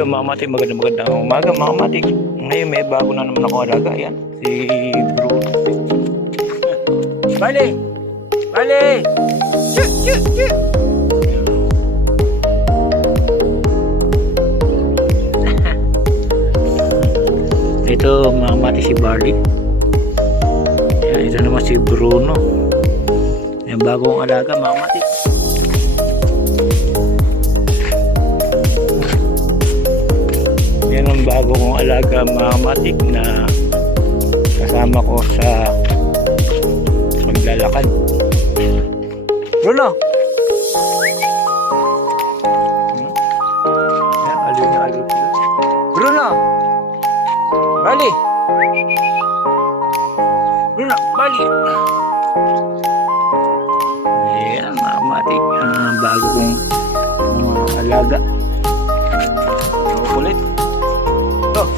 Yo, Mama Matik, magandang umaga Mama Matik. Ngayon may bago na naman ako alaga. Yan, si Bruno. Bali! Bali! Shoot, shoot, shoot! Ito Mama Matik si Barley. Yan, ito naman si Bruno. Yan, bagong alaga Mama Matik. Yan ang bago kong alaga Mama Matik na kasama ko sa maglalakad. Bruno! Yan, aliw na aliw sila. Bruno! Bali! Bruno! Bali! Yan, Mama Matik. Bago kong alaga. Kulit. Oh.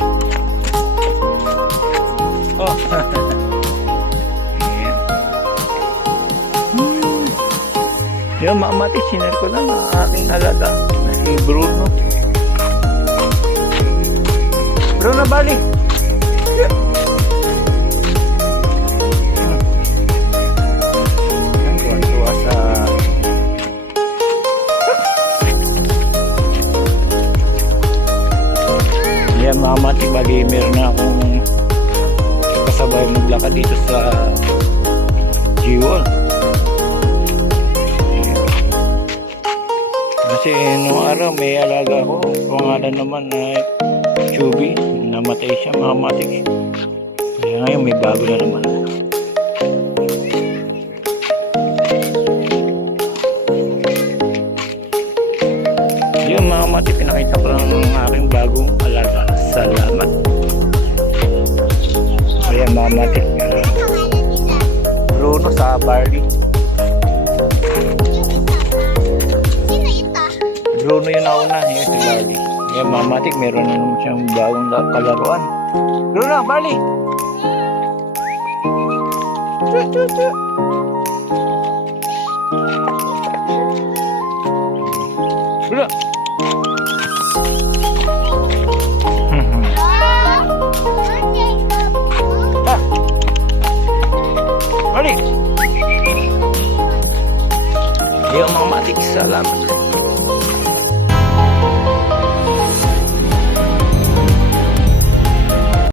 Oh. Yung Mama Matik, sinare ko lang ang aking alaga. Si Bruno. Bruno, bali. Yan, tuwa sa... Yan, Mama Matik, bali meron na akong kasabay maglakad dito sa G1. Kasi nung araw may alaga ko, pangalan naman na Chubby, namatay siya Mama Matik. Kaya ngayon may bago na naman. Yung Mama Matik, pinakita ko lang ng aking bagong alaga. Salamat. Kaya Mama Matik, Bruno sa Barley. Bruno yung nauna, yung si Barley. Yan, Mama Matik, meron na naman siyang bagong kalaruan. Bruno, Barley! Chut, chut, chut! Bruno! Barley! Yung Mama Matik, salamat.